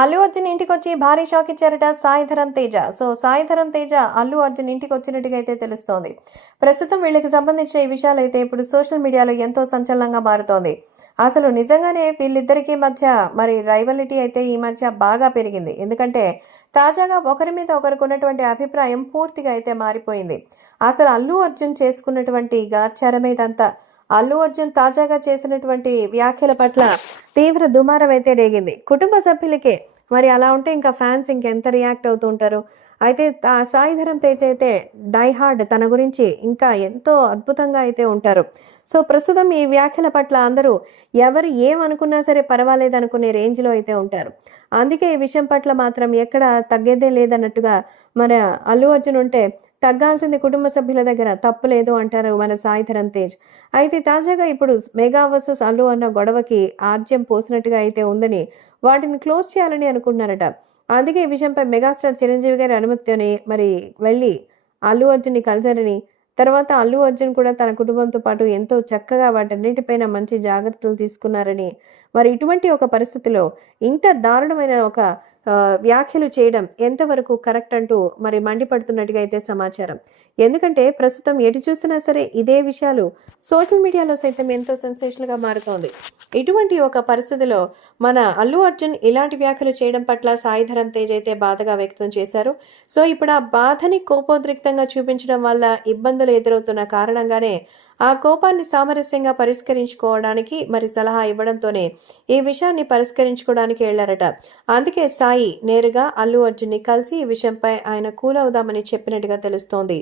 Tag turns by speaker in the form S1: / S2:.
S1: అల్లు అర్జున్ ఇంటికి వచ్చి భారీ షాక్ ఇచ్చారట సాయిధరం తేజ. సో సాయిధరం తేజ అల్లు అర్జున్ ఇంటికి వచ్చినట్టుగా అయితే తెలుస్తోంది. ప్రస్తుతం వీళ్ళకి సంబంధించిన ఈ విషయాలు అయితే ఇప్పుడు సోషల్ మీడియాలో ఎంతో సంచలనంగా మారుతోంది. అసలు నిజంగానే వీళ్ళిద్దరికీ మధ్య మరి రైవలిటీ అయితే ఈ మధ్య బాగా పెరిగింది. ఎందుకంటే తాజాగా ఒకరి మీద ఒకరికి ఉన్నటువంటి అభిప్రాయం పూర్తిగా అయితే మారిపోయింది. అసలు అల్లు అర్జున్ చేసుకున్నటువంటి గాచారమేదంతా అల్లు అర్జున్ తాజాగా చేసినటువంటి వ్యాఖ్యల పట్ల తీవ్ర దుమారం అయితే రేగింది. కుటుంబ సభ్యులకే మరి అలా ఉంటే ఇంకా ఫ్యాన్స్ ఇంకెంత రియాక్ట్ అవుతుంటారు అయితే సాయిధరం తేజ్ అయితే డై హార్డ్ తన గురించి ఇంకా ఎంతో అద్భుతంగా అయితే ఉంటారు. సో ప్రస్తుతం ఈ వ్యాఖ్యల పట్ల అందరూ ఎవరు ఏమనుకున్నా సరే పర్వాలేదు అనుకునే రేంజ్లో అయితే ఉంటారు. అందుకే ఈ విషయం పట్ల మాత్రం ఎక్కడ తగ్గేదే లేదన్నట్టుగా మన అల్లు అర్జున్ ఉంటే తగ్గాల్సింది కుటుంబ సభ్యుల దగ్గర తప్పు లేదు అంటారు మన సాయిధరం తేజ్. అయితే తాజాగా ఇప్పుడు మెగా వర్సెస్ అల్లు అన్న గొడవకి ఆద్యం పోసినట్టుగా అయితే ఉందని వాటిని క్లోజ్ చేయాలని అనుకున్నారట అందుకే ఈ విషయంపై మెగాస్టార్ చిరంజీవి గారి అనుమతితోనే మరి వెళ్ళి అల్లు అర్జున్ని కలిశారని తర్వాత అల్లు అర్జున్ కూడా తన కుటుంబంతో పాటు ఎంతో చక్కగా వాటన్నిటిపైన మంచి జాగ్రత్తలు తీసుకున్నారని మరి ఇటువంటి ఒక పరిస్థితిలో ఇంత దారుణమైన ఒక వ్యాఖ్యలు చేయడం ఎంతవరకు కరెక్ట్ అంటూ మరి మండిపడుతున్నట్టుగా అయితే సమాచారం. ఎందుకంటే ప్రస్తుతం ఎటు చూసినా సరే ఇదే విషయాలు సోషల్ మీడియాలో సైతం ఎంతో సెన్సేషన్గా మారుతోంది. ఇటువంటి ఒక పరిస్థితిలో మన అల్లు అర్జున్ ఇలాంటి వ్యాఖ్యలు చేయడం పట్ల సాయిధరం తేజ్ అయితే బాధగా వ్యక్తం చేశారు. సో ఇప్పుడు ఆ బాధని కోపోద్రిక్తంగా చూపించడం వల్ల ఇబ్బందులు ఎదురవుతున్న కారణంగానే ఆ కోపాన్ని సామరస్యంగా పరిష్కరించుకోవడానికి మరి సలహా ఇవ్వడంతోనే ఈ విషయాన్ని పరిష్కరించుకోవడానికి వెళ్ళారట అందుకే సాయి నేరుగా అల్లు అర్జున్ని కలిసి ఈ విషయంపై ఆయన కూల్ అవుదామని చెప్పినట్టుగా తెలుస్తోంది.